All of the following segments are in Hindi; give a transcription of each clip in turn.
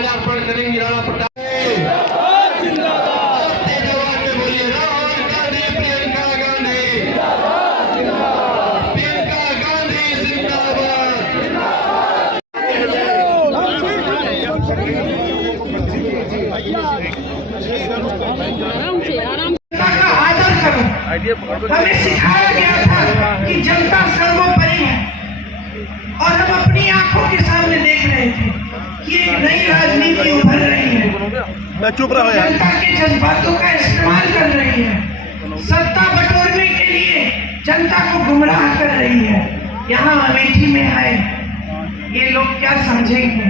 माल्यार्पण करेंगे राणा प्रताप। हमें सिखाया गया था कि जनता सर्वोपरि है और हम अपनी आंखों के सामने देख रहे थे कि एक नई राजनीति उभर रही है। जनता के जज्बातों का इस्तेमाल कर रही है, सत्ता बटोरने के लिए जनता को गुमराह कर रही है। यहाँ अमेठी में है, ये लोग क्या समझेंगे?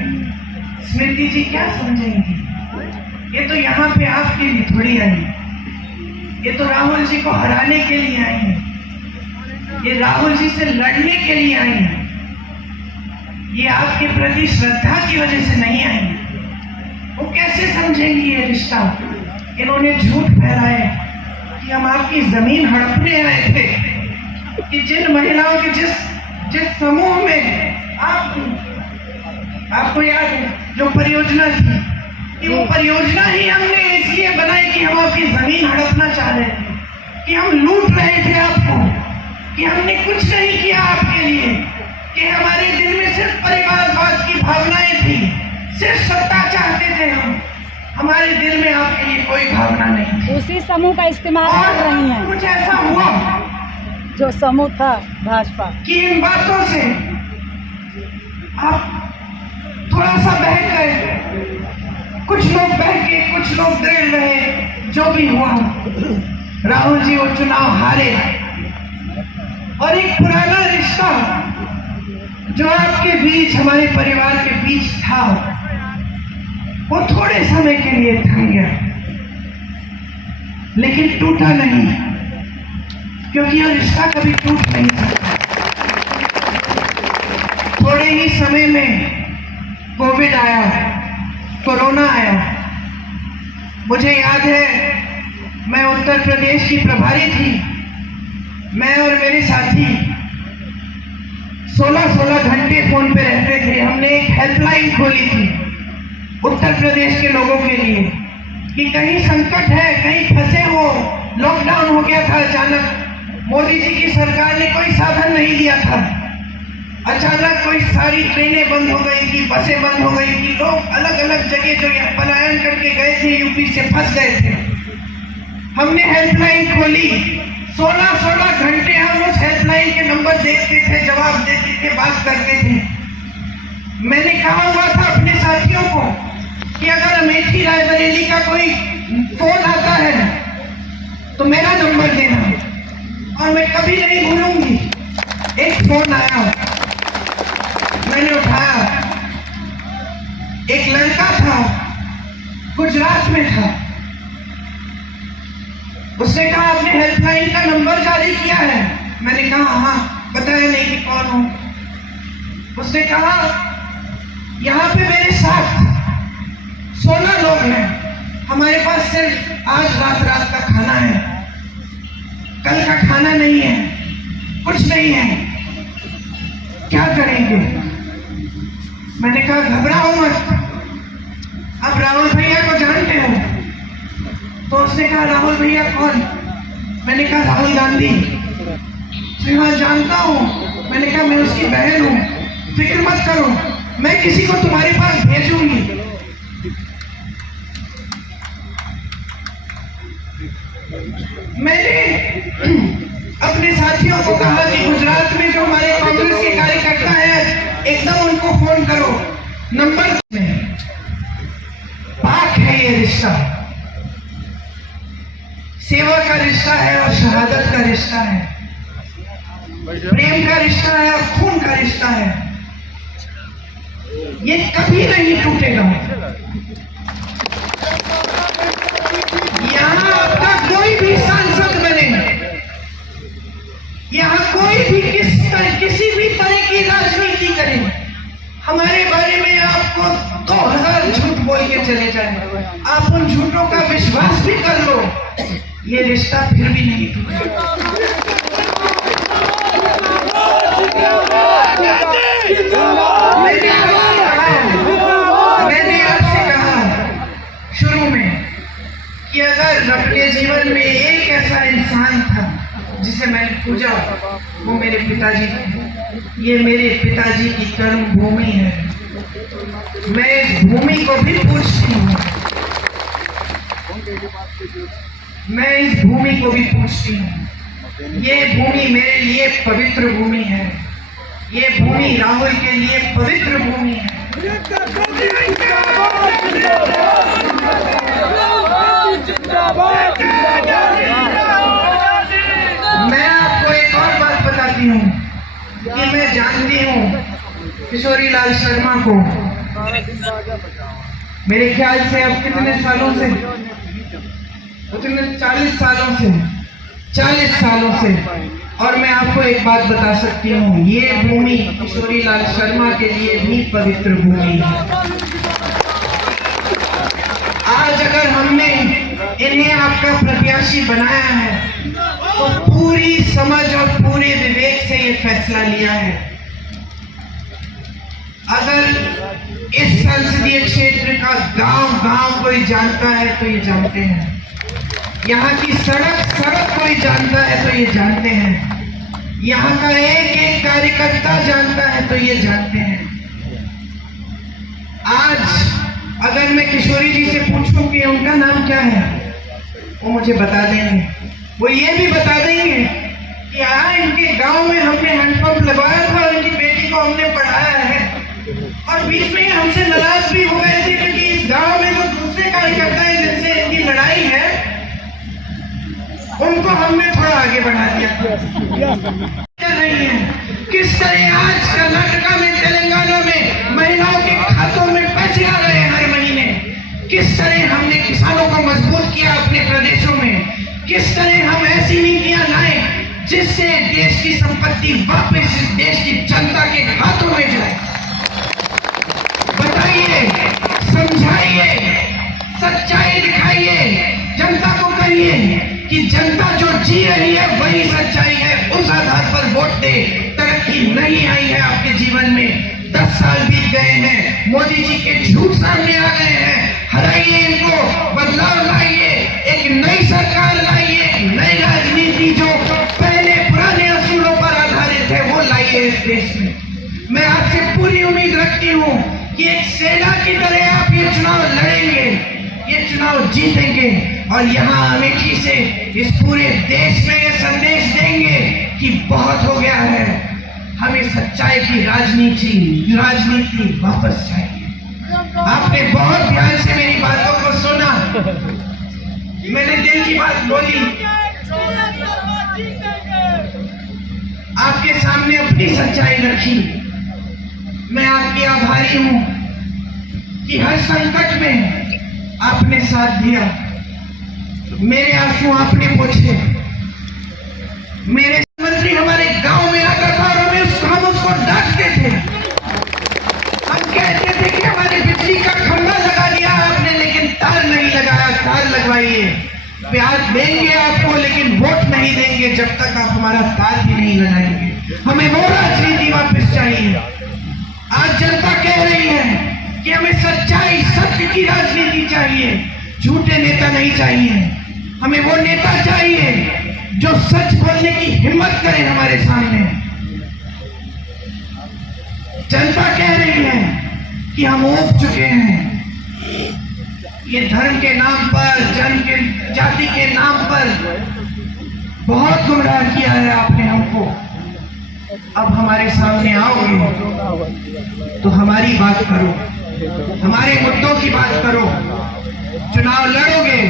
स्मृति जी क्या समझेंगे? ये तो यहाँ पे आपके लिए थोड़ी आई, ये तो राहुल जी को हराने के लिए आई है, ये राहुल जी से लड़ने के लिए आई है, ये आपके प्रति श्रद्धा की वजह से नहीं आई है। वो कैसे समझेंगी ये रिश्ता? इन्होंने झूठ फैलाया कि हम आपकी जमीन हड़पने आए थे, कि जिन महिलाओं के जिस समूह में आपको याद है जो परियोजना थी, कि वो परियोजना ही हमने इसलिए बनाई कि हम आपकी जमीन हड़पना चाह रहे थे, कि हम लूट रहे थे आपको, कि हमने कुछ नहीं किया आपके लिए, कि हमारे दिल में सिर्फ परिवारवाद की भावनाएं थी, सिर्फ सत्ता चाहते थे हम, हमारे दिल में आपके लिए कोई भावना नहीं थी। उसी समूह का इस्तेमाल कर रही हैं। कुछ ऐसा हुआ जो समूह था भाजपा कि इन बातों से आप थोड़ा सा बहक गए, कुछ लोग बहके, कुछ लोग दृढ़ रहे। जो भी हुआ, राहुल जी वो चुनाव हारे और एक पुराना रिश्ता जो आपके बीच, हमारे परिवार के बीच था, वो थोड़े समय के लिए थम गया, लेकिन टूटा नहीं, क्योंकि ये रिश्ता कभी टूट नहीं सकता। थोड़े ही समय में कोविड आया, कोरोना आया। मुझे याद है, मैं उत्तर प्रदेश की प्रभारी थी, मैं और मेरे साथी 16-16 घंटे फोन पे रहते थे। हमने एक हेल्पलाइन खोली थी उत्तर प्रदेश के लोगों के लिए, कि कहीं संकट है, कहीं फंसे हो, लॉकडाउन हो गया था अचानक, मोदी जी की सरकार ने कोई साधन नहीं दिया था, अचानक कोई सारी ट्रेनें बंद हो गई थी, बसें बंद हो गई थी, लोग अलग अलग जगह जो यहाँ पलायन करके गए थे, यूपी से फंस गए थे। हमने हेल्पलाइन खोली, 16-16 घंटे हम उस हेल्पलाइन के नंबर देखते थे, जवाब देते थे, बात करते थे। मैंने कहा हुआ था अपने साथियों को कि अगर अमेठी रायबरेली का कोई फोन आता है तो मेरा नंबर देना, और मैं कभी नहीं भूलूंगी। एक फोन आया, मैंने उठाया, एक लड़का था, गुजरात में था, उसने कहा आपने हेल्पलाइन का नंबर जारी किया है? मैंने कहा हाँ, बताया नहीं कि कौन हो। उसने कहा यहाँ पे मेरे साथ 16 लोग हैं, हमारे पास सिर्फ आज रात का खाना है, कल का खाना नहीं है, कुछ नहीं है, क्या करेंगे? मैंने कहा घबराओ मत, आप राहुल भैया को जानते हो? तो उसने कहा राहुल भैया कौन? मैंने कहा राहुल गांधी। हाँ जानता हूँ। मैंने कहा मैं उसकी बहन हूँ, फिक्र मत करो, मैं किसी को तुम्हारे पास भेजूंगी। मैंने अपने साथियों को कहा कि गुजरात में जो हमारे कांग्रेस के कार्यकर्ता है, एकदम उनको फोन करो, नंबर में पाक है ये रिश्ता, सेवा का रिश्ता है और शहादत का रिश्ता है, प्रेम का रिश्ता है और खून का रिश्ता है, ये कभी नहीं टूटेगा। यहाँ आपका कोई भी सांसद बने, यहाँ कोई भी किसी भी तरह की राजनीति करे, हमारे बारे में आपको 2000 झूठ बोल के चले जाए, आप उन झूठों का विश्वास भी कर लो, ये रिश्ता फिर भी नहीं टूटेगा। मैंने आपसे जिसे मैंने पूजा वो मेरे पिताजी थे। ये मेरे पिताजी की कर्म भूमि है। मैं इस भूमि को भी पूजती हूँ। मैं इस भूमि को भी पूजती हूँ। ये भूमि मेरे लिए पवित्र भूमि है। ये भूमि राहुल के लिए पवित्र भूमि है। मैं आपको एक और बात बताती हूँ कि मैं जानती हूँ किशोरी लाल शर्मा को मेरे ख्याल से अब कितने सालों से, उतने 40 सालों से, 40 सालों से। और मैं आपको एक बात बता सकती हूँ, ये भूमि किशोरी लाल शर्मा के लिए भी पवित्र भूमि है। आज अगर हमने इन्हें आपका प्रत्याशी बनाया है तो पूरी समझ और पूरे विवेक से ये फैसला लिया है। अगर इस संसदीय क्षेत्र का गांव-गांव कोई जानता है तो ये जानते हैं। यहाँ की सड़क कोई जानता है तो ये जानते हैं। यहाँ का एक एक कार्यकर्ता जानता है तो ये जानते हैं। आज अगर मैं किशोरी जी से पूछूं कि उनका नाम क्या है, वो मुझे बता देंगे। वो ये भी बता देंगे कि यहाँ इनके गांव में हमने हैंडपंप लगवाया था और इनकी बेटी को हमने पढ़ाया है। और बीच में हमसे नाराज भी हो गए थे क्योंकि इस गांव में जो दूसरे कार्यकर्ता हैं जिनसे इनकी लड़ाई है उनको हमने थोड़ा आगे बढ़ा दिया। कर रही है किस तरह आज कर्नाटका में, तेलंगाना में महिलाओं के खातों में पैसे आ रहे हैं हर महीने। किस तरह हमने किसानों को मजबूत किया अपने प्रदेशों में। किस तरह हम ऐसी नीतियां लाए जिससे देश की संपत्ति वापस इस देश की जनता के हाथों में जाए। बताइए, समझाइए, सच्चाई दिखाइए, जनता को कहिए कि जनता जो जी रही है वही सच्चाई है। उस आधार पर वोट दे। तरक्की नहीं आई है आपके जीवन में, 10 साल बीत गए हैं, मोदी जी के झूठ सामने आ गए हैं। हराइए इनको, बदलाव लाइए, एक नई सरकार लाइए, एक नई राजनीति जो पहले पुराने असूलों पर आधारित है वो लाइए इस देश में। मैं आपसे पूरी उम्मीद रखती हूँ कि एक सेना की तरह आप ये चुनाव लड़ेंगे, ये चुनाव जीतेंगे और यहाँ अमेठी से इस पूरे देश में ये संदेश देंगे कि बहुत हो गया है, हमें सच्चाई की राजनीति वापस चाहिए। आपने बहुत ध्यान से मेरी बातों को सुना, मैंने दिल की बात बोली, आपके सामने अपनी सच्चाई रखी। मैं आपकी आभारी हूं कि हर संकट में आपने साथ दिया। मेरे आंसू आपने पोंछे। मेरे मंत्री हमारे गांव में आता था और हम उसको डांटते थे। हम कहते थे कि हमारे बिजली का खंभा लगा दिया आपने, लेकिन तार नहीं लगाया। तार लगवाइए, प्यार देंगे आपको लेकिन वोट नहीं देंगे जब तक आप हमारा तार भी नहीं लगाएंगे। हमें वो राजनीति वापस चाहिए। आज जनता कह रही है कि हमें सच्चाई, सत्य की राजनीति चाहिए, झूठे नेता नहीं चाहिए। हमें वो नेता चाहिए जो सच बोलने की हिम्मत करे हमारे सामने। जनता कह रही है कि हम ऊब चुके हैं, ये धर्म के नाम पर, जाति के नाम पर बहुत गुमराह किया है आपने हमको। अब हमारे सामने आओगे तो हमारी बात करो, हमारे मुद्दों की बात करो। चुनाव लड़ोगे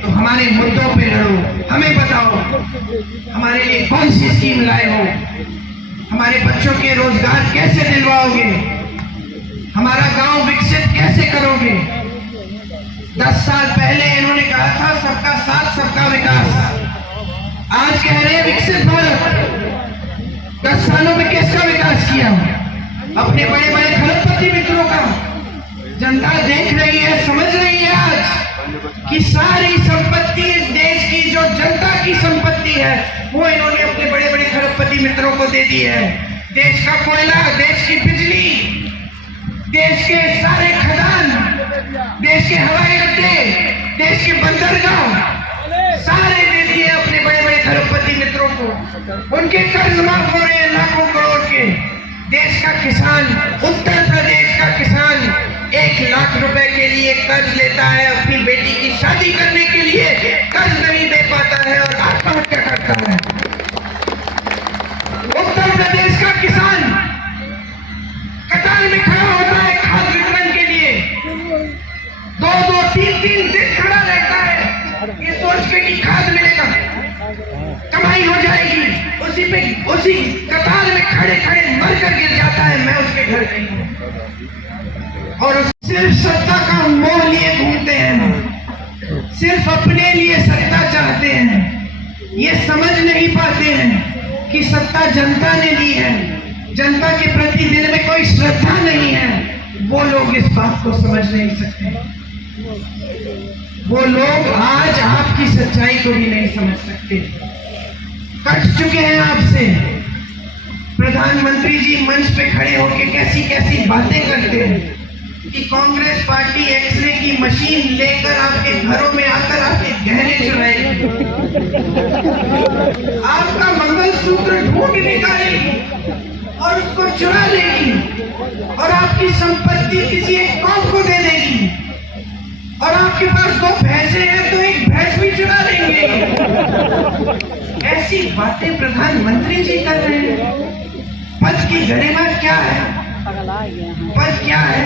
तो हमारे मुद्दों पे लड़ो। हमें बताओ हमारे लिए कौन सी स्कीम लाए हो, हमारे बच्चों के रोजगार कैसे दिलवाओगे, हमारा गांव विकसित कैसे करोगे। 10 साल पहले इन्होंने कहा था सबका साथ सबका विकास, आज कह रहे हैं विकसित भारत। 10 सालों में किसका विकास किया? अपने बड़े बड़े खरबपति मित्रों का। जनता देख रही है, समझ रही है आज कि सारी संपत्ति इस देश की जो जनता की संपत्ति है वो इन्होंने अपने बड़े बड़े खरबपति मित्रों को दे दी है। देश का कोयला, देश की बिजली, देश के सारे खदान, देश के हवाई अड्डे, देश के बंदरगाह सारे दे दिए अपने बड़े बड़े खरबपति मित्रों को। उनके कर्ज माफ हो रहे हैं लाखों करोड़ के। देश का किसान, उत्तर प्रदेश का किसान 1 लाख रुपए के लिए कर्ज लेता है, अपनी बेटी की शादी करने के लिए कर्ज नहीं दे पाता है और आत्महत्या करता है। उत्तर प्रदेश का किसान कतार में खड़ा होता है खाद वितरण के लिए, 2-2, 3-3 दिन खड़ा रहता है ये सोच के कि खाद मिलेगा, कमाई हो जाएगी, उसी कतार में खड़े खड़े मर कर गिर जाता है, मैं उसके घर गई हूं। और सिर्फ सत्ता का मोह लिए घूमते हैं, सिर्फ अपने लिए सत्ता चाहते हैं, ये समझ नहीं पाते हैं कि सत्ता जनता ने ली है, जनता के प्रति दिल में कोई श्रद्धा नहीं है। वो लोग इस बात को समझ नहीं सकते, वो लोग आज आपकी सच्चाई को भी नहीं समझ सकते। कट चुके हैं आपसे। प्रधानमंत्री जी मंच पे खड़े होकर कैसी कैसी बातें करते हैं कि कांग्रेस पार्टी एक्सरे की मशीन लेकर आपके घरों में आकर आपके गहने चुराएगी, आपका मंगलसूत्र ढूंढ निकालेगी और उसको चुरा लेगी और आपकी संपत्ति किसी एक कौम को दे देगी। और आपके पास 2 भैंसे हैं तो 1 भैंस भी चुरा लेंगे। ऐसी बातें प्रधानमंत्री जी कर रहे हैं। पद की गरिमा क्या है? पद क्या है?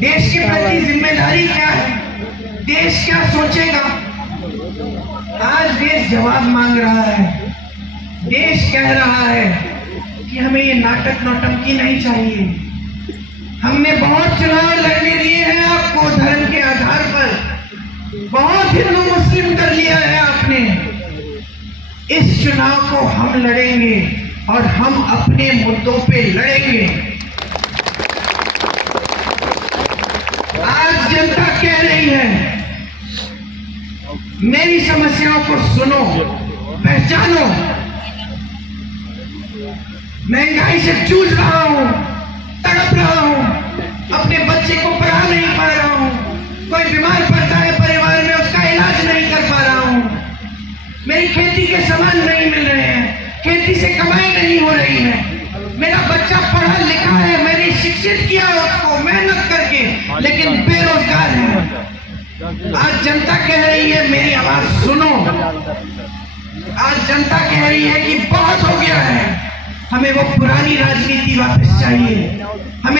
देश के प्रति जिम्मेदारी क्या है? देश क्या सोचेगा? आज देश जवाब मांग रहा है। देश कह रहा है कि हमें ये नाटक नौटंकी नहीं चाहिए। हमने बहुत चुनाव लड़ने दिए हैं आपको धर्म के आधार पर, बहुत हिंदू मुस्लिम कर लिया है आपने। इस चुनाव को हम लड़ेंगे और हम अपने मुद्दों पे लड़ेंगे। आज जनता कह रही है मेरी समस्याओं को सुनो, पहचानो। महंगाई से जूझ रहा हूं, तड़प रहा हूं, अपने बच्चे को पढ़ा नहीं पा रहा हूं, कोई बीमार पड़ता है परिवार में उसका इलाज नहीं कर पा रहा हूं, मेरी खेती के सामान नहीं मिल रहे हैं, खेती से कमाई नहीं हो रही है, मेरा बच्चा पढ़ा लिखा है, मैंने शिक्षित किया उसको मेहनत करके, लेकिन बेरोजगार है। आज जनता कह रही है मेरी आवाज सुनो। आज जनता कह रही है कि बहुत हो गया है, हमें वो पुरानी राजनीति वापस चाहिए। हमें